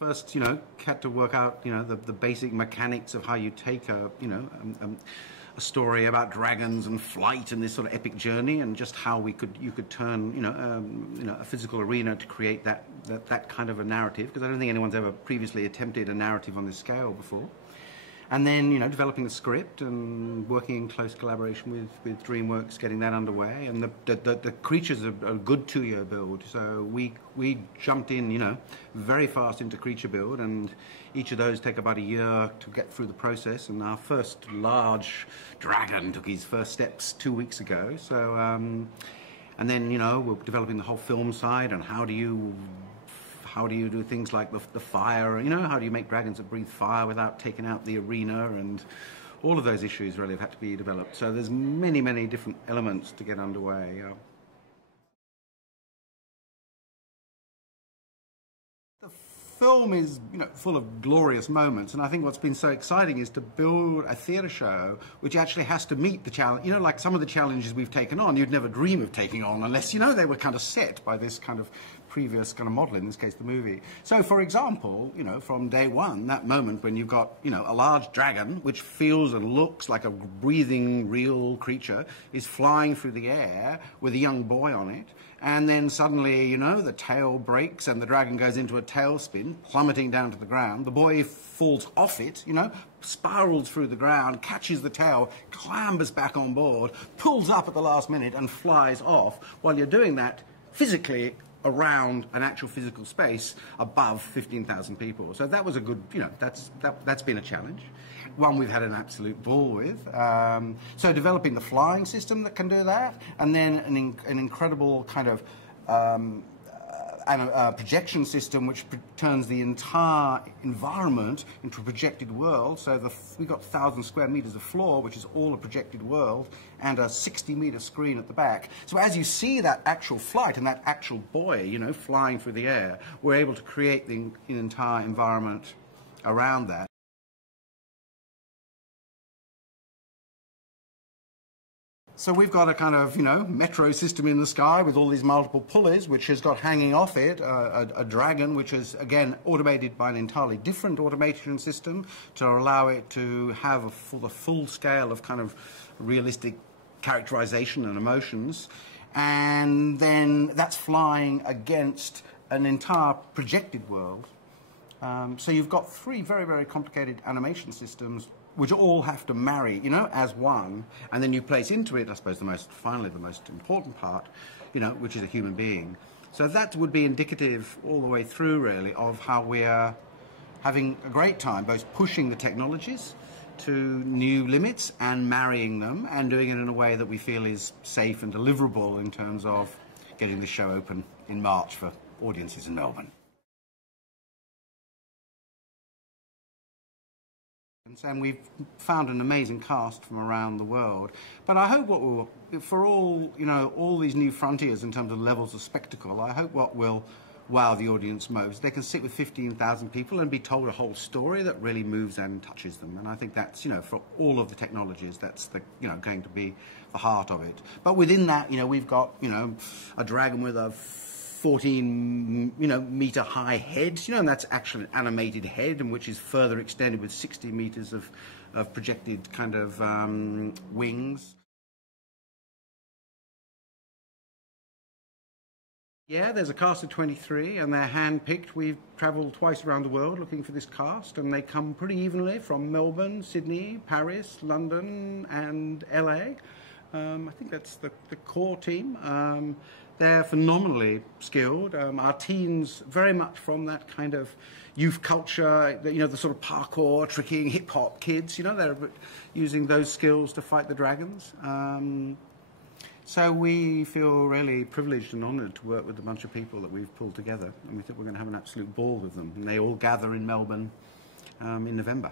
First, had to work out, the basic mechanics of how you take a story about dragons and flight and this sort of epic journey, and just how you could turn, a physical arena to create that kind of a narrative, because I don't think anyone's ever previously attempted a narrative on this scale before. And then, developing the script and working in close collaboration with DreamWorks, getting that underway. And the creatures are a good 2-year build. So we jumped in, very fast into creature build, and each of those take about a year to get through the process. And our first large dragon took his first steps 2 weeks ago. So, and then, we're developing the whole film side, and how do you do things like the fire, how do you make dragons that breathe fire without taking out the arena, and all of those issues really have had to be developed. So there's many, many different elements to get underway. The film is, full of glorious moments, and I think what's been so exciting is to build a theatre show which actually has to meet the challenge. Like some of the challenges we've taken on, you'd never dream of taking on unless, they were kind of set by this kind of previous kind of model, in this case the movie. So, for example, from day one, that moment when you've got, a large dragon, which feels and looks like a breathing, real creature, is flying through the air with a young boy on it, and then suddenly, the tail breaks and the dragon goes into a tailspin, plummeting down to the ground. The boy falls off it, spirals through the ground, catches the tail, clambers back on board, pulls up at the last minute and flies off, while you're doing that physically around an actual physical space above 15,000 people. So that was a good, that's been a challenge. One we've had an absolute ball with. So developing the flying system that can do that, and then an incredible kind of projection system which turns the entire environment into a projected world. So we've got 1,000 square meters of floor, which is all a projected world, and a 60-meter screen at the back. So as you see that actual flight and that actual boy, flying through the air, we're able to create the entire environment around that. So we've got a kind of, metro system in the sky with all these multiple pulleys, which has got hanging off it a dragon, which is, again, automated by an entirely different automation system to allow it to have the full scale of kind of realistic characterization and emotions. And then that's flying against an entire projected world. So you've got 3 very, very complicated animation systems which all have to marry, as one, and then you place into it, I suppose, finally the most important part, which is a human being. So that would be indicative all the way through, really, of how we're having a great time, both pushing the technologies to new limits and marrying them, and doing it in a way that we feel is safe and deliverable in terms of getting the show open in March for audiences in Melbourne. And we've found an amazing cast from around the world. But I hope for all these new frontiers in terms of levels of spectacle, I hope what will wow the audience most, they can sit with 15,000 people and be told a whole story that really moves and touches them. And I think that's, for all of the technologies, that's going to be the heart of it. But within that, we've got, a dragon with a 14 meter high head, and that's actually an animated head, and which is further extended with 60 meters of projected kind of wings. Yeah, there's a cast of 23, and they're hand-picked. We've travelled twice around the world looking for this cast, and they come pretty evenly from Melbourne, Sydney, Paris, London, and LA. I think that's the core team. They're phenomenally skilled. Our teens, very much from that kind of youth culture, the sort of parkour, tricking, hip-hop kids, they're using those skills to fight the dragons. So we feel really privileged and honoured to work with a bunch of people that we've pulled together, and we think we're going to have an absolute ball with them. And they all gather in Melbourne in November.